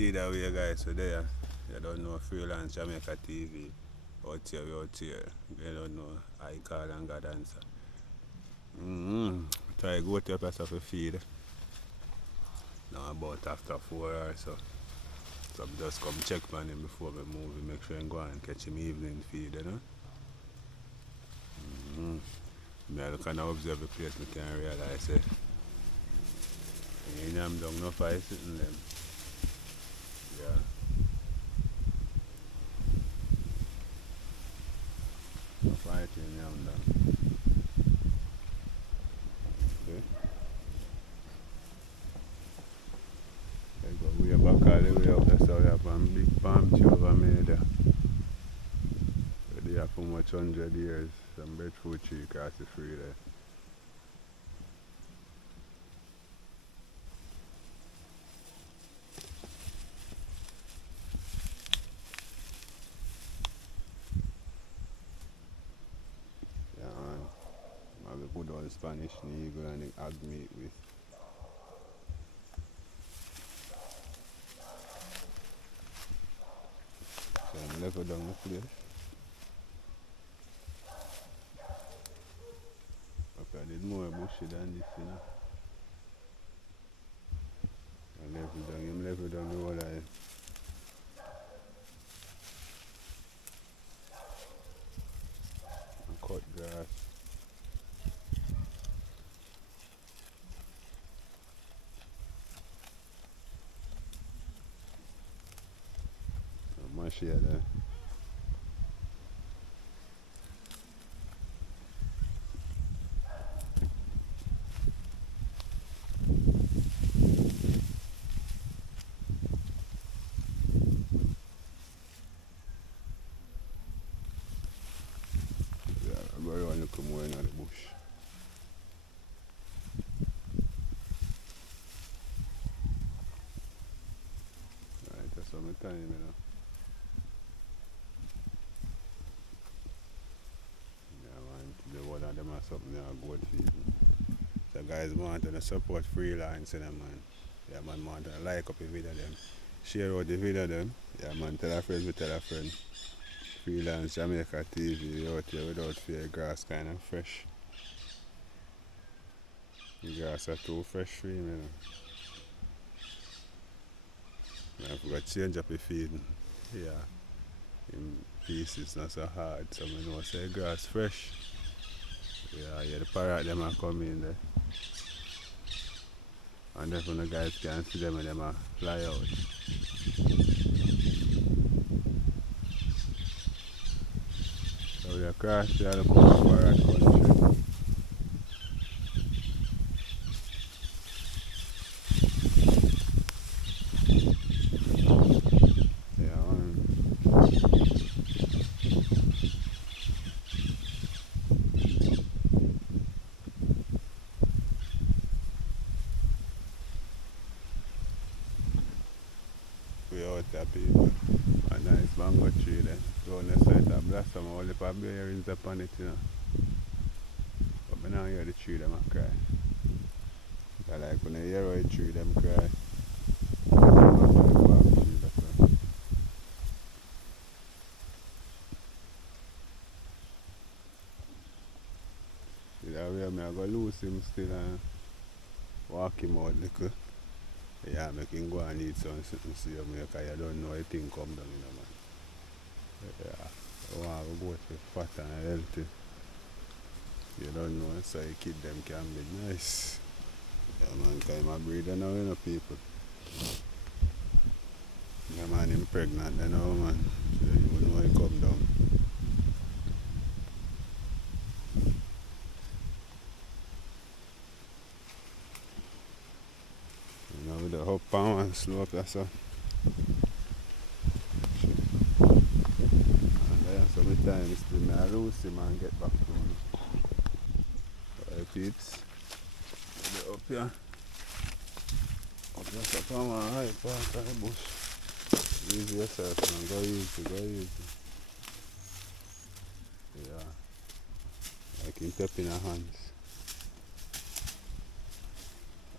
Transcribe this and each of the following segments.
either way, guys, so there, you don't know freelance Jamaica TV. Out here. You don't know I call and God answer. Try go to your place of a feed. Now about after 4 hours so. So I just come check on him before we move. Make sure I go and catch him evening feed, you know. I look and observe the place, I can realize it. You am down no fight sitting them. Yeah. No fight in yam down. See? There you go. We are back all the way up there, so we have a big palm tree over me there. They have for much 100 years. Some breadfruit tree across the free there. Yeah, man. I have a good old Spanish eagle and the hog meat with. So I'm level down the place. I did more bushy than this, you know. I level down the whole line. And cut grass. And mash here there. I go around look more in the bush. Right, that's some time, you know. Yeah, man, the one of them are something they are good feeding. So guys, want to support freelance, you know, man. Yeah, man, want to like up the video them. Share out the video them. Yeah, man, tell a friend, tell a friend. Freelance Jamaica TV out here without fear. Grass kind of fresh. The grass are too fresh for him, you know. I forgot to change up the feeding. Yeah. In pieces not so hard. So I know say grass fresh. Yeah, the parrot them are coming there. And then when the guys can see them and them are fly out. So we are across the other parrot country. We out there, people. A nice mango tree there. Round the side of blossom, all the berries upon it, you know. But I now hear the tree them a cry. I like when I hear a tree them cry. See that way I go lose him still and walk him out little. Yeah, make him go and eat something see him because you don't know anything come down, you know, man. Yeah, I want to go to fat and healthy. You don't know, so you kid them can be nice. Yeah, man, because I'm a breeder now, you know, people. Yeah, man, I'm pregnant, you know, man. So you know he come down. You know, with the up and one slope, that's all. Sometimes still I lose him and get back to him. Alright peeps. Up here. Up here up on one high part of the bush. Easy yourself man, go easy, go easy. Yeah. Like in tapping your hands.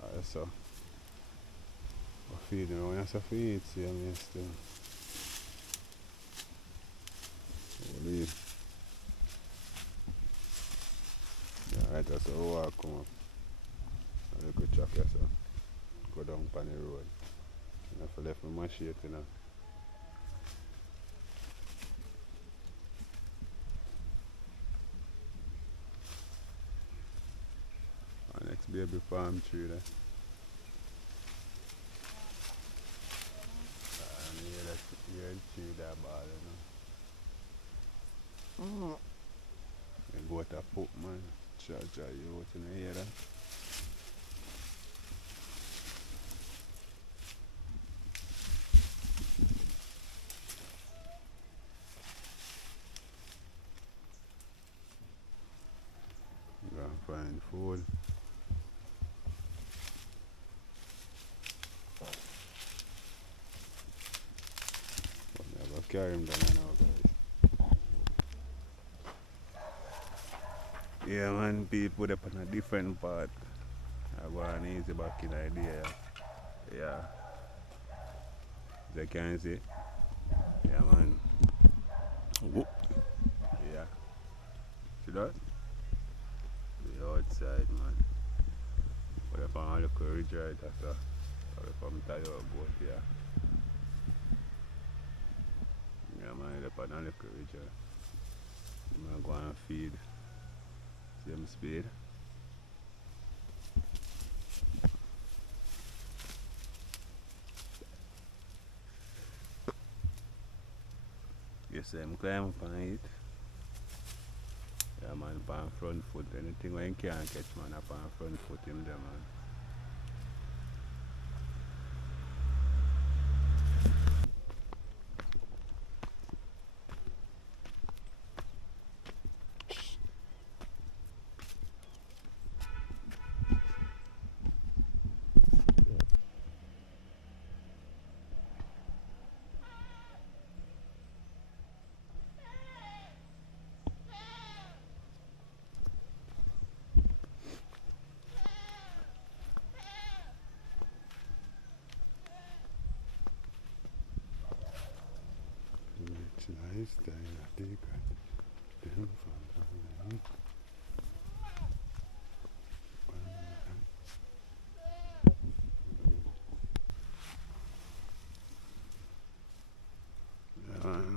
Alright so. feed me. When I say feed, see, I mean, still. Holy. Yeah, right, that's how I walk come up. And you could chop yourself. Go down on the road. And if I left my machete, you know. Our next baby palm tree there. And hear the tree there ball, you know. You go to a poop, man. Try you out in the hear that. Go and find food. But never carry him down now, guys. Yeah, man, people put up on a different part. I go on easy back in the idea. Yeah. As you can see. Yeah, man. Whoop. Yeah. See that? The outside, man. But if I look ridge right after, if I'm tired of boat, yeah. Yeah, man, if I look ridge right. I'm going to go and feed. Same speed. Yes, I'm climbing up on it. Yeah, man, on front foot. Anything when you can't catch, man, up on front foot him there, man. It's nice, I think.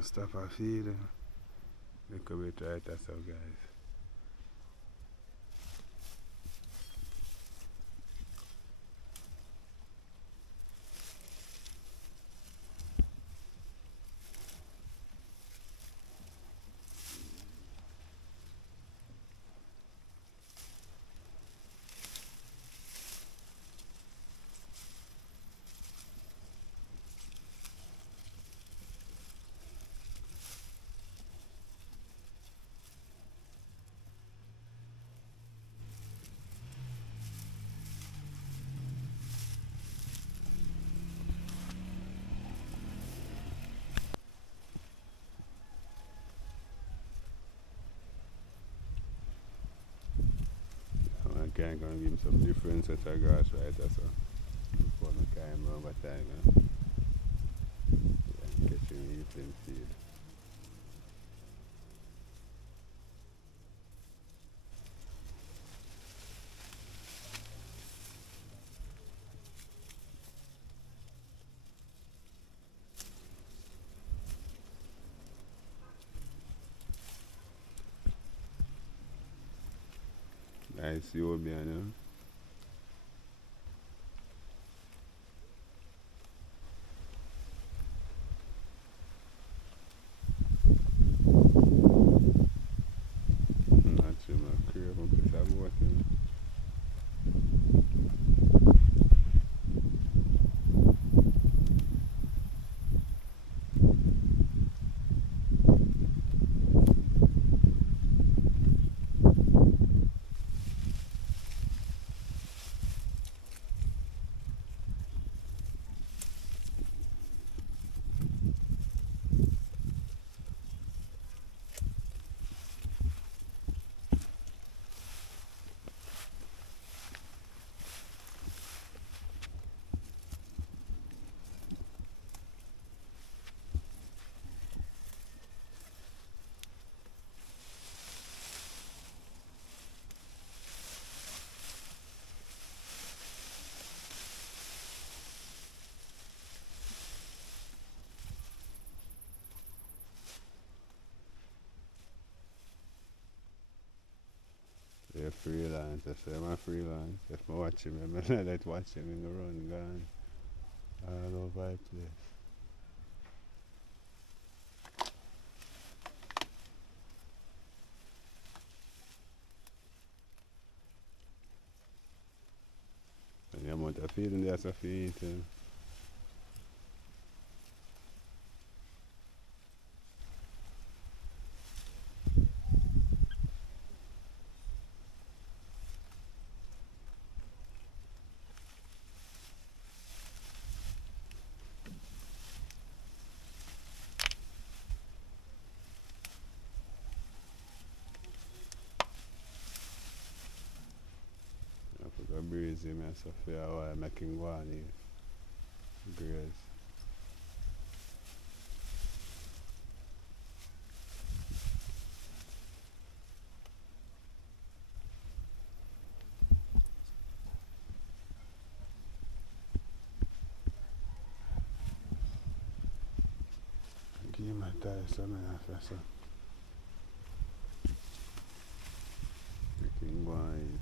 Stuff I feed. Look a bit right or so, guys. I'm gonna give him some different set of grass right there, so before I carry him over time, yeah, catch him eating feed. Nice, you will be on him. Not sure my career from place I'm working. Just say I'm a freelance. If I watch him, I let watch him in the run gone all over the place. And the amount of feeding there's a feed. I put a breeze in myself for a while, make him go on graze. Give him a tie some after so. Make him go on.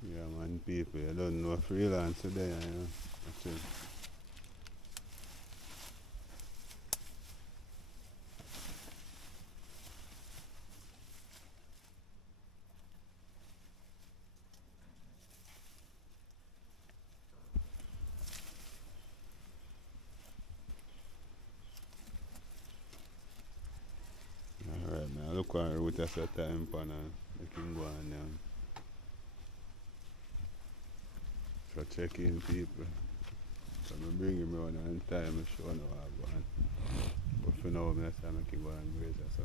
Yeah man, people, you don't know freelance today, you know. That's it. Alright man, look on the route as a time pan and make him go on now. So check in people. So I bring him around on time, I show no how I go on. But for now, I say make him go on graze so.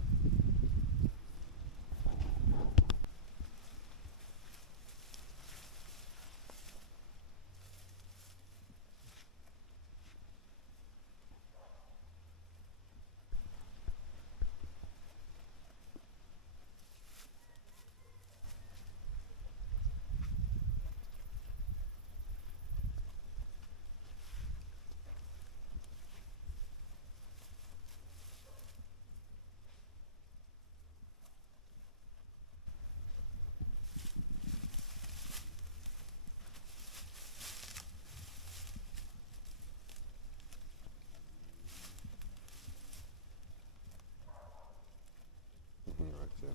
Right, yeah.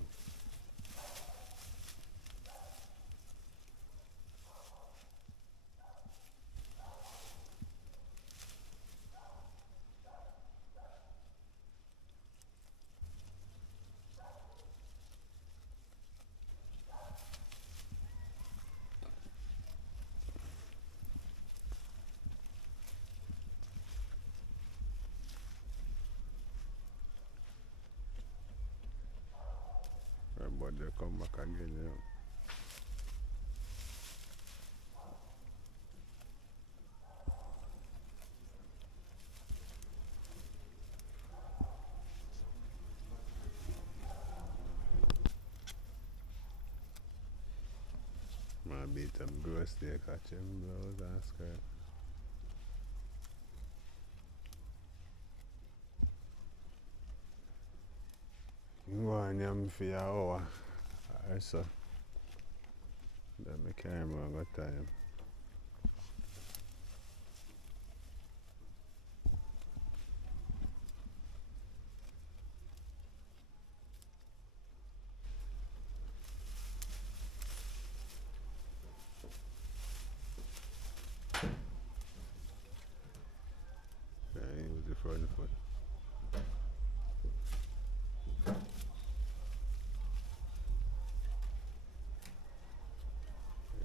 Right, but they come back again, you know. Man beat them gross they catch him blouse and skirt. You go on him for your hour or so. Then I carry him and go time. Yeah, he use the front foot.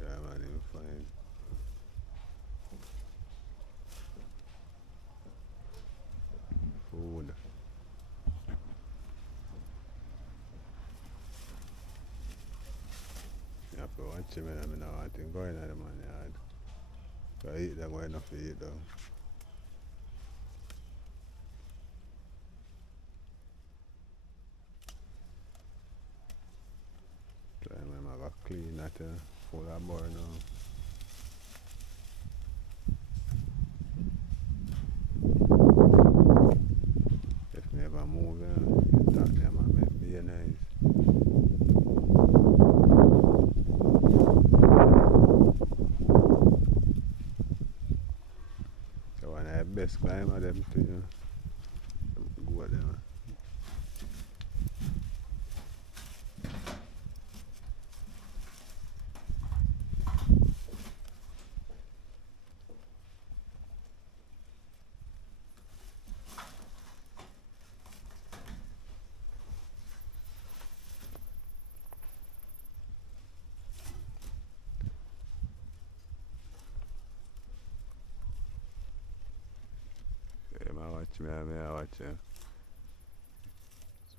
Yeah man, him fine. Food. You have to watch him and I don't want him going at the man yard. So I eat them well enough to eat though. So I'm have a clean that full of bar now. If me ever move, you talk to them best climber them too, you know. Go at them. Yeah, I watch me, I watch him.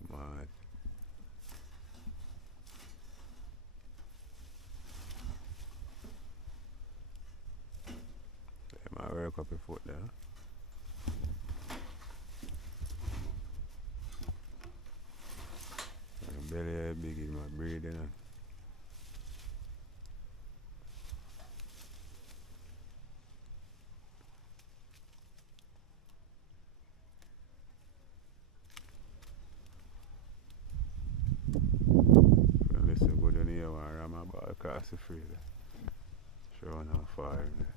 Smart. Yeah, I work up your foot there. My belly big in my breathing. Listen good on here, one ram about across the freezer. Showing how far in there.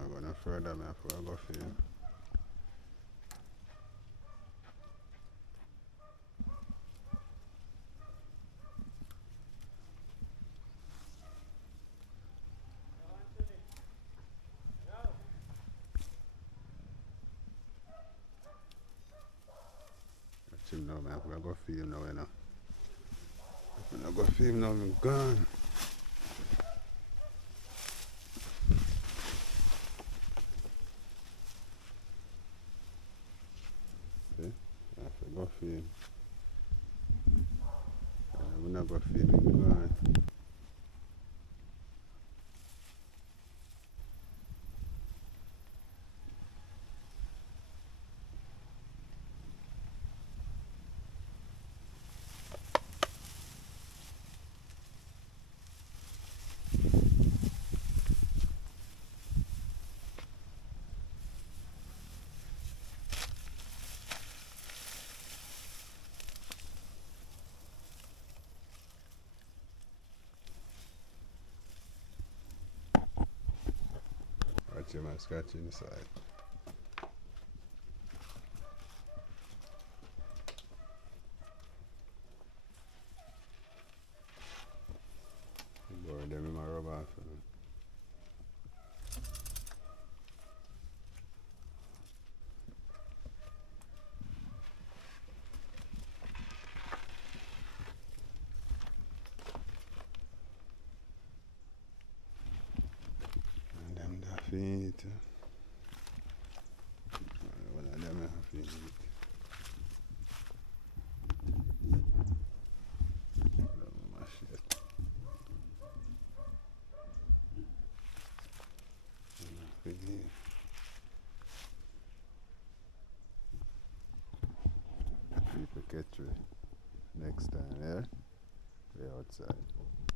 I'm going further, man, before I go for you. Watch him now, man, before I go for you now, you know. When I go for him now, I'm gone. See? I have to go for him. When I go for him, I'm gone. Watch him, man, scratching the side. Boy, them in my rubber off. And them da feet. One of them have feet. My shit. People catch you next time, yeah? We're outside.